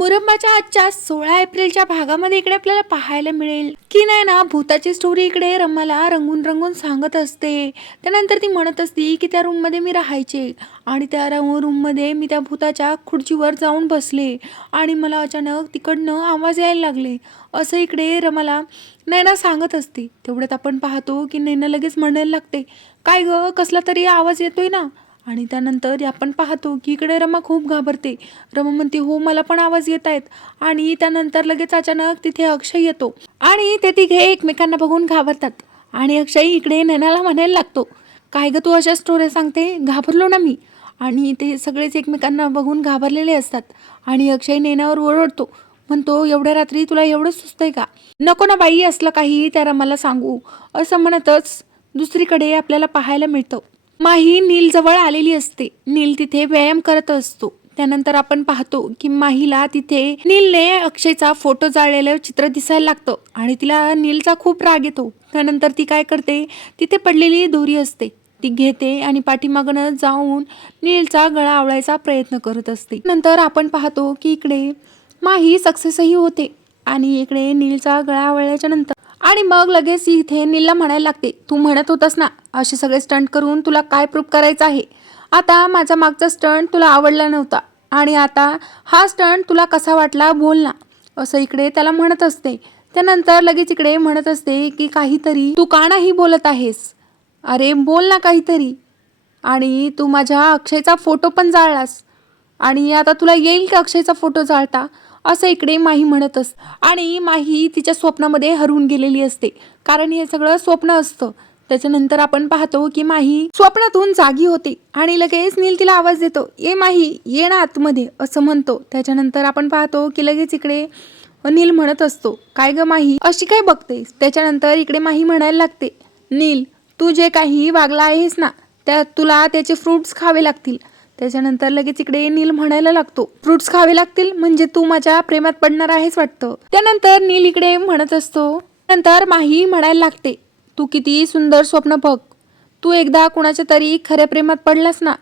मुरंबाच्या आजच्या सोळा एप्रिलच्या भागामध्ये इकडे आपल्याला पाहायला मिळेल. की नाही ना भूताची स्टोरी इकडे रमाला रंगून रंगून सांगत असते. त्यानंतर ती म्हणत असते की त्या रूममध्ये मी राहायचे. आणि त्या रूममध्ये मी त्या भूताच्या खुर्चीवर जाऊन बसले. आणि मला अचानक तिकडनं आवाज यायला लागले. असं इकडे रमाला नैना सांगत असते. तेवढ्यात आपण पाहतो की नैना लगेच म्हणायला लागते. काय ग कसला तरी आवाज येतोय ना. आणि त्यानंतर आपण पाहतो की इकडे रमा खूप घाबरते. रमा म्हणते हो मला पण आवाज येत आहेत. आणि त्यानंतर लगेच अचानक तिथे अक्षय येतो. आणि ते तिघे एकमेकांना बघून घाबरतात. आणि अक्षय इकडे नैनाला म्हणायला लागतो काय ग तू अशा स्टोऱ्या सांगते? घाबरलो ना मी. आणि ते सगळेच एकमेकांना बघून घाबरलेले असतात. आणि अक्षय नैनावर ओरडतो म्हणतो एवढ्या रात्री तुला एवढं सुचतंय का? नको ना बाई असलं काही त्या रमाला सांगू. असं म्हणतच दुसरीकडे आपल्याला पाहायला मिळतं. माही नील जवळ आलेली असते. नील तिथे व्यायाम करत असतो. त्यानंतर आपण पाहतो की माहीला तिथे नीलने अक्षयचा फोटो जाळलेलं चित्र दिसायला लागतं आणि तिला नीलचा खूप राग येतो. त्यानंतर ती काय करते? तिथे पडलेली दोरी असते. ती घेते आणि पाठीमागनं जाऊन नीलचा गळा आवळायचा प्रयत्न करत असते. नंतर आपण पाहतो की इकडे माही सक्सेसही होते आणि इकडे नीलचा गळा आवळल्याच्या नंतर आणि मग लगेच इथे नीलला म्हणायला लागते तू म्हणत होतास ना असे सगळे स्टंट करून तुला काय प्रूफ करायचं आहे? आता माझा मागचा स्टंट तुला आवडला नव्हता आणि आता हा स्टंट तुला कसा वाटला बोल ना. असं इकडे त्याला म्हणत असते. त्यानंतर लगेच इकडे म्हणत असते की काहीतरी तू का नाही बोलत आहेस? अरे बोल ना काहीतरी. आणि तू माझ्या अक्षयचा फोटो पण जाळलास. आणि आता तुला येईल का अक्षयचा फोटो जाळता? असं इकडे माही म्हणत अस आणि माही तिच्या स्वप्नामध्ये हरवून गेलेली असते. कारण हे सगळं स्वप्न असतं. त्याच्यानंतर आपण पाहतो की माही स्वप्नातून जागी होते आणि लगेच नील तिला आवाज देतो ये माही ये ना आतमध्ये असं म्हणतो. त्याच्यानंतर आपण पाहतो की लगेच इकडे नील म्हणत असतो काय ग माही अशी काय बघतेस? त्याच्यानंतर इकडे माही म्हणायला लागते नील तू जे काही वागला आहेस ना त्या तुला त्याचे फ्रुट्स खावे लागतील. त्याच्यानंतर लगेच इकडे नील म्हणायला लागतो फ्रुट्स खावे लागतील? म्हणजे तू माझ्या प्रेमात पडणार आहेस वाटतं? त्यानंतर नील इकडे म्हणत असतो नंतर माही म्हणायला लागते तू किती सुंदर स्वप्न बघ तू एकदा कुणाच्या तरी खऱ्या प्रेमात पडलास ना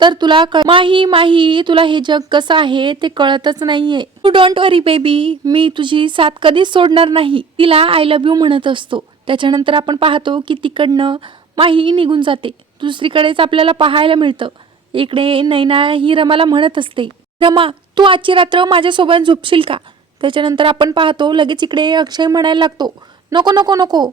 तर तुला कळ माही माही तुला हे जग कसं आहे ते कळतच नाहीये. तू डोंट वरी बेबी मी तुझी साथ कधीच सोडणार नाही. तिला आय लव्ह यू म्हणत असतो. त्याच्यानंतर आपण पाहतो की तिकडनं माही निघून जाते. दुसरीकडेच आपल्याला पाहायला मिळतं. इकडे नैना ही रमाला म्हणत असते रमा तू आजची रात्र माझ्यासोबत झोपशील का? त्याच्यानंतर आपण पाहतो लगेच इकडे अक्षय म्हणायला लागतो नको नको नको.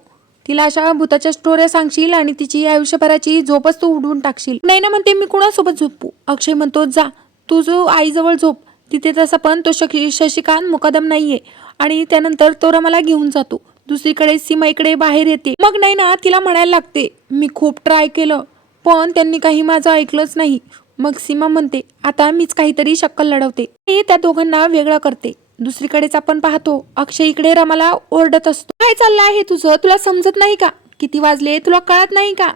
तिला अशा भूताच्या स्टोऱ्या सांगशील आणि तिची आयुष्यभराची झोपच तू उडवून टाकशील. नाही ना म्हणते मी कुणासोबत झोपू? अक्षय म्हणतो जा तू जो आईजवळ झोप तिथे तसा पण तो शशिकांत मुकादम नाहीये. आणि त्यानंतर तो रमाला घेऊन जातो. दुसरीकडे सीमा इकडे बाहेर येते. मग नाही ना तिला म्हणायला लागते मी खूप ट्राय केलं पण त्यांनी काही माझं ऐकलंच नाही. मग सीमा म्हणते आता मीच काहीतरी शक्कल लढवते. ते त्या दोघांना वेगळं करते. दुसरीकडेच आपण पाहतो अक्षय इकडे रमाला ओरडत असतो. काय चाललं आहे तुझं? तुला समजत नाही का? किती वाजले? तुला कळत नाही का?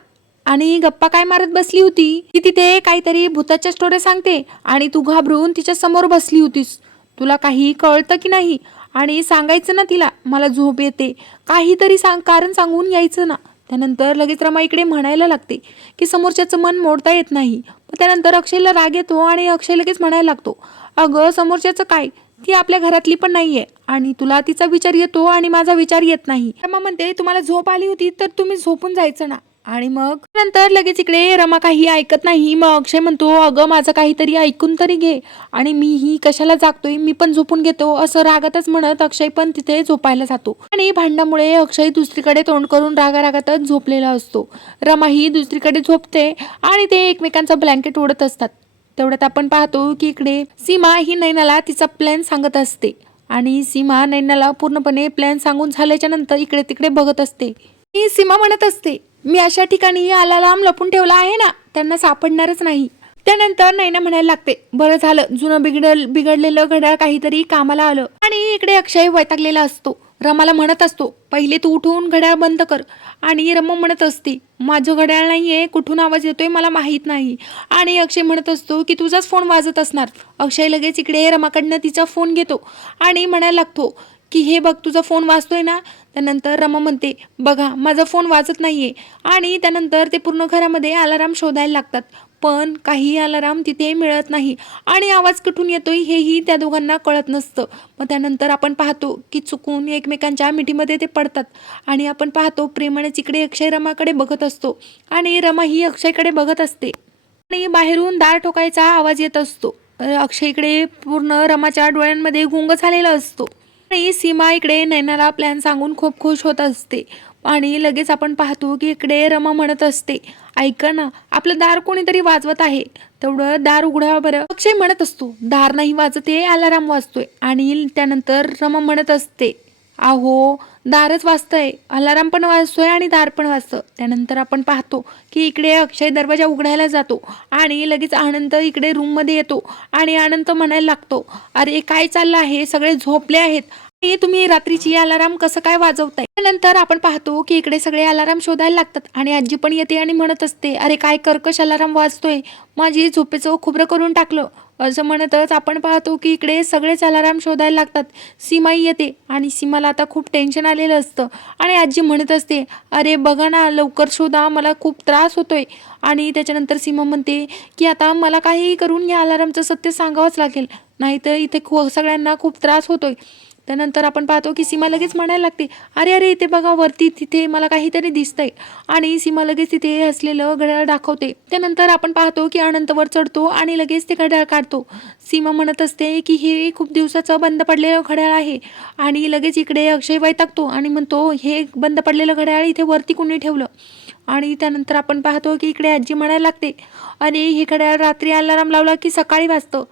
आणि गप्पा काय मारत बसली होती? ती तिथे काहीतरी भूताच्या स्टोरी सांगते आणि तू घाबरून तिच्या समोर बसली होतीस. तुला काही कळतं की नाही? आणि सांगायचं ना तिला मला झोप येते. काहीतरी सांग कारण सांगून यायचं ना. त्यानंतर लगेच रमा इकडे म्हणायला लागते की समोरच्याचं मन मोडता येत नाही. मग त्यानंतर अक्षयला राग येतो आणि अक्षय लगेच म्हणायला लागतो अगं समोरच्याचं काय? ती आपल्या घरातली पण नाहीये. आणि तुला तिचा विचार येतो आणि माझा विचार येत नाही. रमा म्हणते तुम्हाला झोप आली होती तर तुम्ही झोपून जायचं ना. आणि मग? नंतर लगेच इकडे रमा काही ऐकत नाही. मग अक्षय म्हणतो अगं माझं काहीतरी ऐकून तरी घे. आणि मी ही कशाला जागतोय? मी पण झोपून घेतो. असं रागातच म्हणत अक्षय पण तिथे झोपायला जातो. आणि भांडणामुळे अक्षय दुसरीकडे तोंड करून रागा रागातच झोपलेला असतो. रमा ही दुसरीकडे झोपते आणि ते एकमेकांचा ब्लँकेट ओढत असतात. तेवढ्यात आपण पाहतो की इकडे सीमा ही नैनाला तिचा प्लॅन सांगत असते. आणि सीमा नैनाला पूर्णपणे प्लॅन सांगून झाल्याच्यानंतर इकडे तिकडे बघत असते. ही सीमा म्हणत असते मी अशा ठिकाणी आला लांब लपून ठेवला आहे ना त्यांना सापडणारच नाही. त्यानंतर नैना म्हणायला लागते बरं झालं जुनं बिघडल बिघडलेलं घड्याळ काहीतरी कामाला आलं. आणि इकडे अक्षय वैतागलेला असतो. रमाला म्हणत असतो पहिले तू उठून घड्याळ बंद कर. आणि रमा म्हणत असते माझं घड्याळ नाही आहे कुठून आवाज येतोय मला माहीत नाही. आणि अक्षय म्हणत असतो की तुझाच फोन वाजत असणार. अक्षय लगेच इकडे रमाकडनं तिचा फोन घेतो आणि म्हणायला लागतो की हे बघ तुझा फोन वाचतोय ना? त्यानंतर रमा म्हणते बघा माझा फोन वाचत नाही आहे आणि त्यानंतर ते पूर्ण घरामध्ये अलाराम शोधायला लागतात. पण काही अलाराम तिथे मिळत नाही. आणि आवाज कुठून येतोय हेही त्या दोघांना कळत नसतं. मग त्यानंतर आपण पाहतो की चुकून एकमेकांच्या मिठीमध्ये ते पडतात. आणि आपण पाहतो प्रेमानेच इकडे अक्षय रमाकडे बघत असतो. आणि रमा ही अक्षयकडे बघत असते. आणि बाहेरून दार ठोकायचा आवाज येत असतो. अक्षयकडे पूर्ण रमाच्या डोळ्यांमध्ये गुंग झालेला असतो. आणि सीमा इकडे नैनाला प्लॅन सांगून खूप खुश होत असते. आणि लगेच आपण पाहतो की इकडे रमा म्हणत असते ऐका ना आपलं दार कोणीतरी वाजवत आहे. तेवढं दार उघडा बरं. अक्षय म्हणत असतो दार नाही वाजत आहे अलाराम वाजतोय. आणि त्यानंतर रमा म्हणत असते अहो दारच वाजतंय. अलाराम पण वाजतोय आणि दार पण वाजतं. त्यानंतर आपण पाहतो की इकडे अक्षय दरवाजा उघडायला जातो आणि लगेच आनंद इकडे रूममध्ये येतो आणि आनंद म्हणायला लागतो अरे काय चाललं आहे? सगळे झोपले आहेत. तुम्ही रात्रीची अलाराम कसं काय वाजवताय? त्यानंतर आपण पाहतो की इकडे सगळे अलाराम शोधायला लागतात आणि आजी पण येते आणि म्हणत असते अरे काय कर्कश अलाराम वाजतोय? माझी झोपेचं खोबरं करून टाकलं. असं म्हणतच आपण पाहतो की इकडे सगळेच अलाराम शोधायला लागतात. सीमाई येते आणि सीमाला आता खूप टेन्शन आलेलं असतं आणि आजी म्हणत असते अरे बघा ना लवकर शोधा मला खूप त्रास होतोय. आणि त्याच्यानंतर सीमा म्हणते की आता मला काहीही करून या अलारामचं सत्य सांगावंच लागेल नाहीतर इथे खू सगळ्यांना खूप त्रास होतोय. त्यानंतर आपण पाहतो की सीमा लगेच म्हणायला लागते अरे अरे इथे बघा वरती तिथे मला काहीतरी दिसतंय. आणि सीमा लगेच तिथे असलेलं घड्याळ दाखवते. त्यानंतर आपण पाहतो की अनंत वर चढतो आणि लगेच ते घड्याळ काढतो. सीमा म्हणत असते की हे खूप दिवसाचं बंद पडलेलं घड्याळ आहे आणि लगेच इकडे अक्षय वैतागतो आणि म्हणतो हे बंद पडलेलं घड्याळ इथे वरती कोणी ठेवलं? आणि त्यानंतर आपण पाहतो की इकडे आजी म्हणायला लागते अरे हे घड्याळ रात्री अलाराम लावला की सकाळी वाजतं.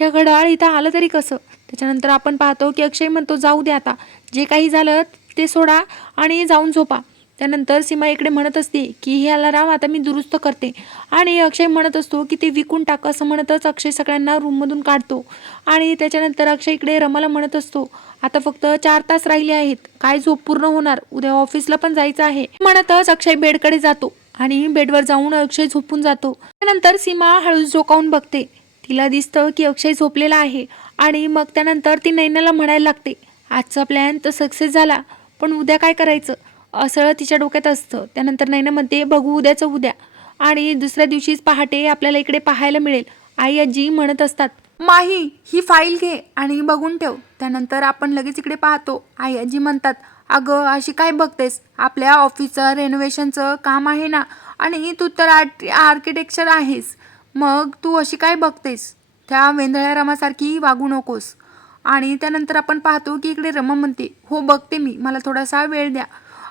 ह्या घड्याळ इथं आलं तरी कसं? त्याच्यानंतर आपण पाहतो की अक्षय म्हणतो जाऊ दे आता. जे काही झालं ते सोडा आणि जाऊन झोपा. त्यानंतर सीमा इकडे म्हणत असते की हे अलाराम आता मी दुरुस्त करते. आणि अक्षय म्हणत असतो की ते विकून टाक असं म्हणतच अक्षय सगळ्यांना रूममधून काढतो. आणि त्याच्यानंतर अक्षय इकडे रमाला म्हणत असतो आता फक्त चार तास राहिले आहेत. काय झोप पूर्ण होणार? उद्या ऑफिसला पण जायचं आहे. म्हणतच अक्षय बेडकडे जातो आणि बेडवर जाऊन अक्षय झोपून जातो. त्यानंतर सीमा हळूच झोकावून बघते. तिला दिसतं की अक्षय झोपलेला आहे आणि मग त्यानंतर ती नैनाला म्हणायला लागते आजचा प्लॅन तर सक्सेस झाला पण उद्या काय करायचं? असं तिच्या डोक्यात असतं. त्यानंतर नैना म्हणते बघू उद्याचं उद्या. आणि दुसऱ्या दिवशीच पहाटे आपल्याला इकडे पाहायला मिळेल. आई आजी म्हणत असतात माही ही फाईल घे आणि बघून ठेव. त्यानंतर आपण लगेच इकडे पाहतो. आई आजी म्हणतात अगं अशी काय बघतेस? आपल्या ऑफिसचं रेनोव्हेशनचं काम आहे ना? आणि तू तर आर्ट आर्किटेक्चर आहेस. मग तू अशी काय बघतेस? त्या वेंधळ्या रमासारखी वागू नकोस. आणि त्यानंतर आपण पाहतो की इकडे रमा म्हणते हो बघते मी. मला थोडासा वेळ द्या.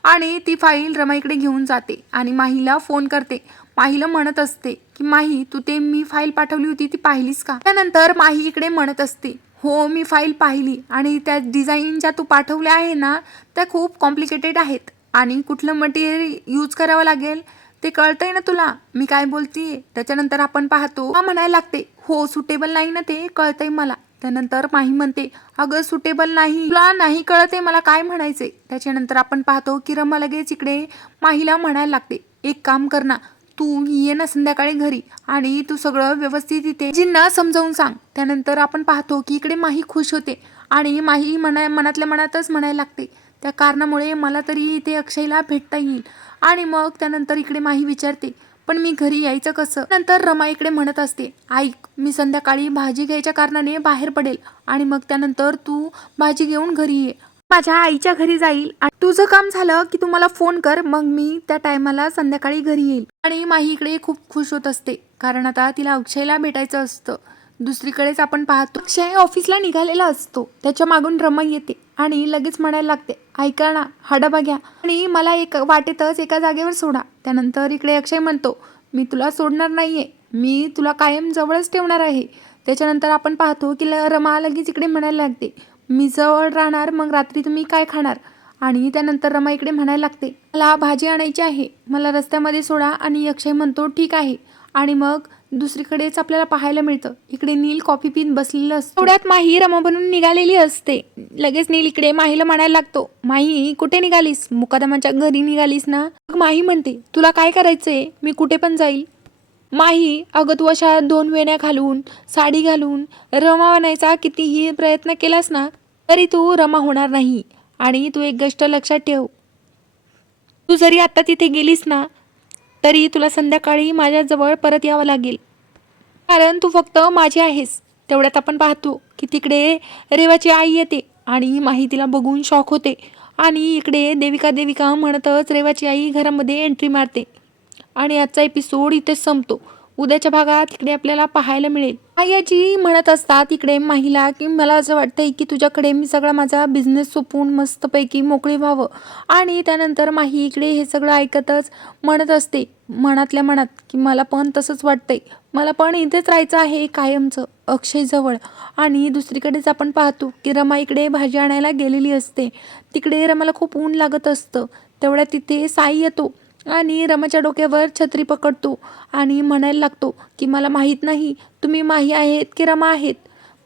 आणि ती फाईल रमा इकडे घेऊन जाते आणि माहीला फोन करते. माहीला म्हणत असते की माही तू ते मी फाईल पाठवली होती ती पाहिलीस का? त्यानंतर माही इकडे म्हणत असते हो मी फाईल पाहिली. आणि त्या डिझाईन ज्या तू पाठवल्या आहे ना त्या खूप कॉम्प्लिकेटेड आहेत. आणि कुठलं मटेरियल यूज करावं लागेल? ते कळतंय ना तुला? मी काय बोलतीये? त्याच्यानंतर आपण पाहतो हा म्हणायला लागते हो सुटेबल नाही ना ते? कळतंय मला. त्यानंतर माही म्हणते अगं सुटेबल नाही. तुला नाही कळते मला काय म्हणायचे त्याच्यानंतर आपण पाहतो की रमा लगेच इकडे. माहीला म्हणायला लागते एक काम कर ना तू ये ना संध्याकाळी घरी आणि तू सगळं व्यवस्थित इथे जिन्ना समजावून सांग. त्यानंतर आपण पाहतो की इकडे माही खुश होते आणि माही म्हणा मनातल्या मनातच म्हणायला लागते त्या कारणामुळे मला तरी इथे अक्षयला भेटता येईल. आणि मग त्यानंतर इकडे माही विचारते पण मी घरी यायचं कसं? नंतर रमा इकडे म्हणत असते ऐक मी संध्याकाळी भाजी घ्यायच्या कारणाने बाहेर पडेल आणि मग त्यानंतर तू भाजी घेऊन घरी ये. माझ्या आईच्या घरी जाईल आणि तुझं काम झालं की तू मला फोन कर मग मी त्या टायमाला संध्याकाळी घरी येईल. आणि माही इकडे खूप खुश होत असते कारण आता तिला अक्षयला भेटायचं असतं. दुसरीकडेच आपण पाहतो अक्षय ऑफिसला निघालेला असतो. त्याच्या मागून रमा येते. आणि लगेच म्हणायला लागते ऐका ना हा डबा घ्या आणि मला एक वाटेतच एका जागेवर सोडा. त्यानंतर इकडे अक्षय म्हणतो मी तुला सोडणार नाहीये मी तुला कायम जवळच ठेवणार आहे. त्याच्यानंतर आपण पाहतो की ल- रमा लगेच इकडे म्हणायला लागते मी जवळ राहणार मग रात्री तुम्ही काय खाणार? आणि त्यानंतर रमा इकडे म्हणायला लागते मला भाजी आणायची आहे मला रस्त्यामध्ये सोडा. आणि अक्षय म्हणतो ठीक आहे. आणि मग दुसरीकडेच आपल्याला पाहायला मिळतं. इकडे नील कॉफी पीत बसलेलं असतं. थोड्यात माही रमा बनून निघालेली असते. लगेच नील इकडे माहीला म्हणायला लागतो माही कुठे निघालीस? मुकादमाच्या घरी निघालीस ना? मग माही म्हणते तुला काय करायचंय? मी कुठे पण जाईल. माही अगं तू अशा दोन वेण्या घालून साडी घालून रमा बनायचा कितीही प्रयत्न केलास ना तरी तू रमा होणार नाही. आणि तू एक गोष्ट लक्षात ठेव. तू जरी आता तिथे गेलीस ना तरी तुला संध्याकाळी माझ्याजवळ परत यावं लागेल. कारण तू फक्त माझी आहेस. तेवढ्यात आपण पाहतो की तिकडे रेवाची आई येते आणि माहितीला बघून शॉक होते. आणि इकडे देविका देविका म्हणतच रेवाची आई घरामध्ये एंट्री मारते. आणि आजचा एपिसोड इथेच संपतो. उद्याच्या भागात इकडे आपल्याला पाहायला मिळेल. आयाजी म्हणत असतात इकडे माहीला की मला असं वाटतंय की तुझ्याकडे मी सगळा माझा बिझनेस सोपून मस्तपैकी मोकळी व्हावं. आणि त्यानंतर माही इकडे हे सगळं ऐकतच म्हणत असते मनातल्या मनात की मला पण तसंच वाटतंय. मला पण इथेच राहायचं आहे कायमचं अक्षयजवळ आणि दुसरीकडेच आपण पाहतो की रमा इकडे भाजी आणायला गेलेली असते. तिकडे रमाला खूप ऊन लागत असतं. तेवढ्या तिथे साई येतो. आणि रमाच्या डोक्यावर छत्री पकडतो आणि म्हणायला लागतो की मला माहीत नाही तुम्ही माही आहेत की रमा आहेत?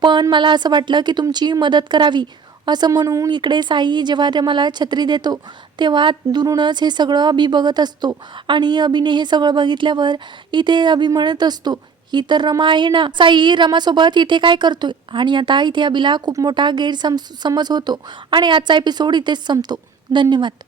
पण मला असं वाटलं की तुमची मदत करावी. असं म्हणून इकडे साई जेव्हा रमाला छत्री देतो तेव्हा दुरूनच हे सगळं अभि बघत असतो. आणि अभिने हे सगळं बघितल्यावर इथे अभि म्हणत असतो ही तर रमा आहे ना? साई रमासोबत इथे काय करतोय? आणि आता इथे अभिला खूप मोठा गैरसम समज होतो आणि आजचा एपिसोड इथेच संपतो. धन्यवाद.